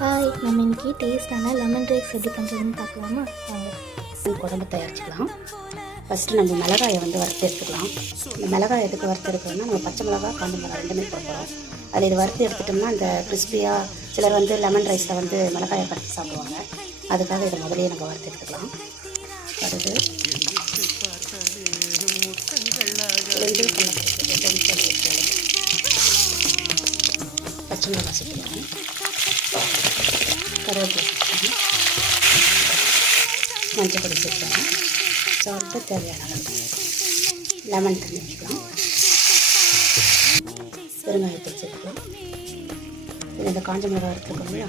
Hi, நம்ம இன்றைக்கி டேஸ்டான லெமன் ரைஸ் எப்படி பண்ணுறதுன்னு பார்க்கலாமா? வாங்க. குழம்பு தயாரிச்சுக்கலாம். ஃபஸ்ட்டு நம்ம மிளகாயை வறுத்து எடுத்துக்கலாம். இந்த மிளகாய் எதுக்கு வறுத்து எடுக்கணும்னா, நம்ம பச்சை மிளகாய் காஞ்ச மிளகாய் ரெண்டுமே போடுறோம். அதில் இது வறுத்து எடுத்துட்டோம்னா இந்த கிறிஸ்பியாக சிலர் லெமன் ரைஸில் மிளகாயை கடிச்சு சாப்பிடுவாங்க. அதுக்காக இதை முதலே நம்ம வறுத்து எடுத்துக்கலாம். கடுகு, பச்சை மிளகாய் சேர்த்துக்கலாம், கருவேப்பிலை சேர்த்துக்கலாம், மஞ்சள் பொடி சேர்த்துக்கலாம், சாப்பிட்டு தேவையான லெமன் தண்ணி வச்சுக்கலாம், பெருங்காயத்தை சேர்த்துக்கலாம். இது இந்த காஞ்ச மிளகாய் எடுத்துக்கணும் இல்லையா,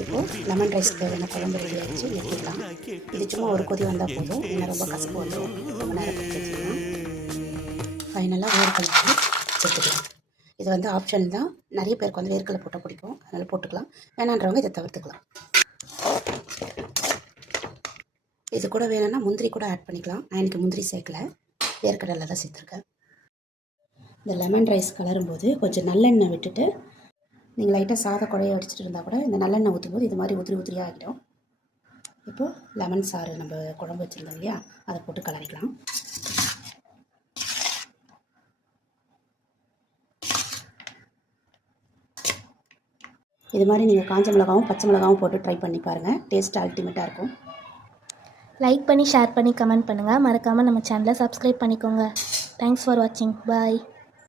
இப்போது லெமன் ரைஸ் தேவையான குழம்பு ரெடி ஆகிடுச்சு, எடுத்துக்கலாம். இது சும்மா ஒரு கொதி வந்தால் போதும், இன்னும் ரொம்ப கசப்பு வந்துடும். ரொம்ப நேரம் வச்சுக்கலாம். ஃபைனலாக வேர்க்கடலை சேர்த்துக்கலாம். இது ஆப்ஷன் தான். நிறைய பேருக்கு வேர்க்கடலை போட்டால் பிடிக்கும், அதனால் போட்டுக்கலாம். வேணான்றவங்க இதை தவிர்த்துக்கலாம். இது கூட வேணும்னா முந்திரி கூட ஆட் பண்ணிக்கலாம். நான் எனக்கு முந்திரி சேர்க்கலை, வேர்க்கடலை தான் சேர்த்துருக்கேன். இந்த லெமன் ரைஸ் கலரும்போது கொஞ்சம் நல்லெண்ணெய் விட்டுட்டு, நீங்கள் லைட்டாக சாதம் குழைய அடிச்சுட்டு இருந்தால் கூட இந்த நல்லெண்ணெய் ஊற்றும் போது இது மாதிரி உதிரி உதிரியாக ஆகிடும். இப்போது லெமன் சாறு நம்ம குழம்பு வச்சுருந்தோம் இல்லையா, அதை போட்டு கலரிக்கலாம். இது மாதிரி நீங்கள் காஞ்ச மிளகாவும் பச்சை மிளகாவும் போட்டு ட்ரை பண்ணி பாருங்கள். டேஸ்ட் அல்டிமேட்டாக இருக்கும். லைக் பண்ணி, ஷேர் பண்ணி, கமெண்ட் பண்ணுங்கள். மறக்காமல் நம்ம சேனலை சப்ஸ்கிரைப் பண்ணிக்கோங்க. தேங்க்ஸ் ஃபார் வாட்சிங். பாய்.